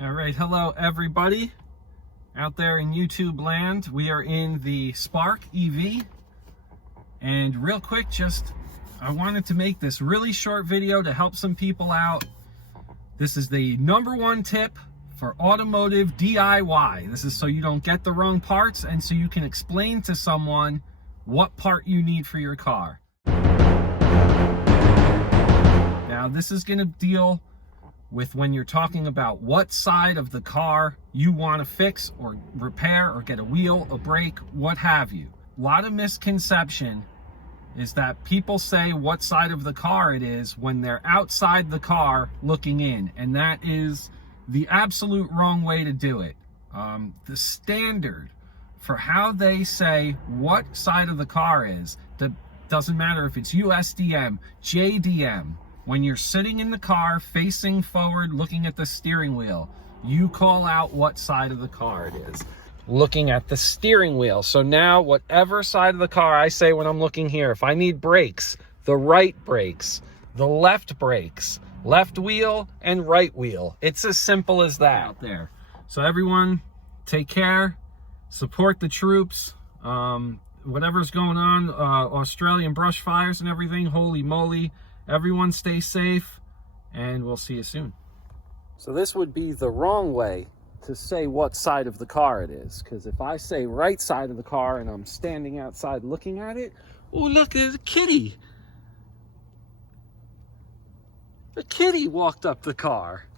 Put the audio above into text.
All right, hello everybody out there in YouTube land. We are in the Spark EV, and real quick, I wanted to make this really short video to help some people out. This is the #1 tip for automotive DIY. This is so you don't get the wrong parts and so you can explain to someone what part you need for your car. Now, this is going to deal with when you're talking about what side of the car you want to fix or repair or get a wheel, a brake, what have you. A lot of misconception is that people say what side of the car it is when they're outside the car looking in, and that is the absolute wrong way to do it. The standard for how they say what side of the car is, that doesn't matter if it's USDM, JDM. When you're sitting in the car, facing forward, looking at the steering wheel, you call out what side of the car it is. Looking at the steering wheel. So now, whatever side of the car I say when I'm looking here, if I need brakes, the right brakes, the left brakes, left wheel and right wheel. It's as simple as that out there. So everyone, take care, support the troops. Whatever's going on, Australian brush fires and everything, holy moly. Everyone stay safe, and we'll see you soon. So this would be the wrong way to say what side of the car it is, because if I say right side of the car and I'm standing outside looking at it, oh look, there's a kitty. A kitty walked up the car.